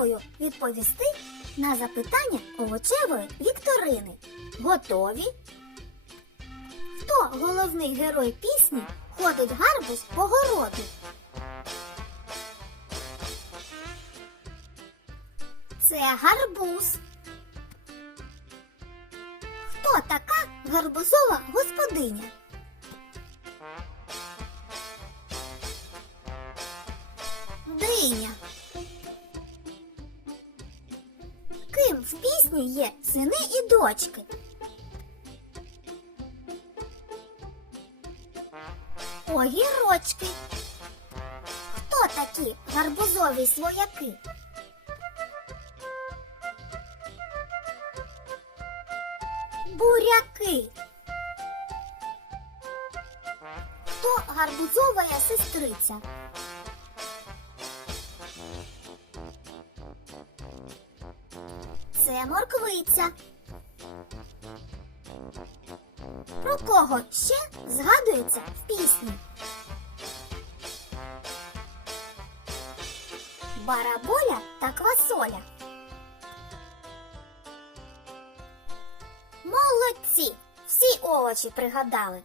пропоную відповісти на запитання овочевої вікторини. Готові? Хто головний герой пісні ходить гарбуз по городу? Це гарбуз. Хто така гарбузова господиня? Диня. Ким в пісні є сини і дочки? Огірочки. Хто такі гарбузові свояки? Буряки. Хто гарбузова сестриця? Морквиця. Про кого ще згадується в пісні? Бараболя та квасоля. Молодці! Всі овочі пригадали.